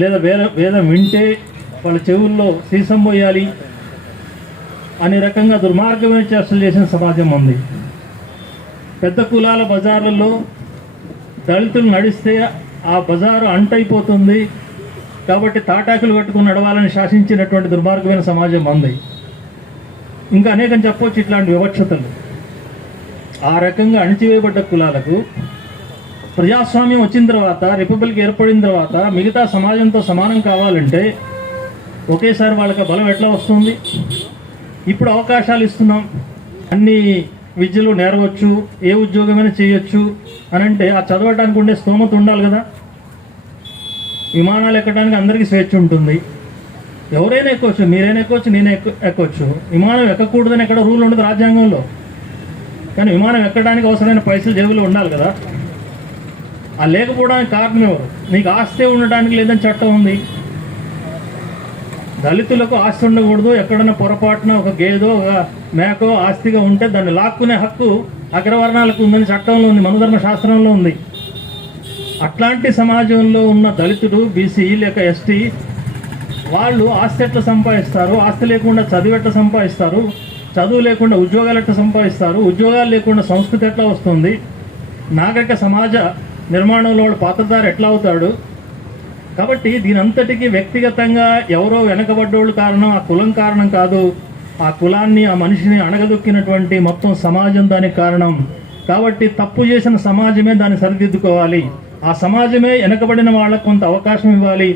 లేదా వేదం వింటే వాళ్ళ చెవుల్లో సీసం పోయాలి అనే రకంగా దుర్మార్గమైన చర్చలు చేసిన సమాజం ఉంది. పెద్ద కులాల బజార్లలో దళితులు నడిస్తే ఆ బజారు అంటైపోతుంది కాబట్టి తాటాకులు కట్టుకుని నడవాలని శాసించినటువంటి దుర్మార్గమైన సమాజం ఉంది. ఇంకా అనేకం చెప్పవచ్చు ఇట్లాంటి వివక్షతలు. ఆ రకంగా అణిచివేయబడ్డ కులాలకు ప్రజాస్వామ్యం వచ్చిన తర్వాత, రిపబ్లిక్ ఏర్పడిన తర్వాత మిగతా సమాజంతో సమానం కావాలంటే ఒకేసారి వాళ్ళకి బలం ఎట్లా వస్తుంది? ఇప్పుడు అవకాశాలు ఇస్తున్నాం, అన్ని విద్యలు నేర్వచ్చు, ఏ ఉద్యోగమైనా చేయొచ్చు అని అంటే ఆ చదవడానికి ఉండే స్తోమత ఉండాలి కదా. విమానాలు ఎక్కడానికి అందరికీ స్వేచ్ఛ ఉంటుంది, ఎవరైనా ఎక్కొచ్చు, మీరైనా ఎక్కొచ్చు, నేను ఎక్కొచ్చు. విమానం ఎక్కకూడదని ఎక్కడ రూల్ ఉండదు రాజ్యాంగంలో. కానీ విమానం ఎక్కడానికి అవసరమైన పైసలు జేబులో ఉండాలి కదా. ఆ లేకపోవడానికి కారణం ఎవరు? నీకు ఆస్తి ఉండడానికి లేదని చట్టం ఉంది. దళితులకు ఆస్తి ఉండకూడదు, ఎక్కడన్నా పొరపాటున ఒక గేదో ఒక మేకో ఆస్తిగా ఉంటే దాన్ని లాక్కునే హక్కు అగ్రవర్ణాలకు ఉందని చట్టంలో ఉంది, మనుధర్మ శాస్త్రంలో ఉంది. అట్లాంటి సమాజంలో ఉన్న దళితుడు, బీసీ లేక ఎస్టీ వాళ్ళు ఆస్తి ఎట్లా సంపాదిస్తారు? ఆస్తి లేకుండా చదువు ఎట్లా సంపాదిస్తారు? చదువు లేకుండా ఉద్యోగాలు ఎట్లా సంపాదిస్తారు? ఉద్యోగాలు లేకుండా సంస్కృతి ఎట్లా వస్తుంది? నాగరిక సమాజ నిర్మాణంలో వాడు పాత్రధారి ఎట్లా అవుతాడు? కాబట్టి దీని అంతటికీ వ్యక్తిగతంగా ఎవరో వెనకబడ్డోళ్ళు కారణం, ఆ కులం కారణం కాదు. ఆ కులాన్ని, ఆ మనిషిని అణగదొక్కినటువంటి మొత్తం సమాజం దానికి కారణం. కాబట్టి తప్పు చేసిన సమాజమే దాన్ని సరిదిద్దుకోవాలి. ఆ సమాజమే వెనకబడిన వాళ్ళకు కొంత అవకాశం ఇవ్వాలి.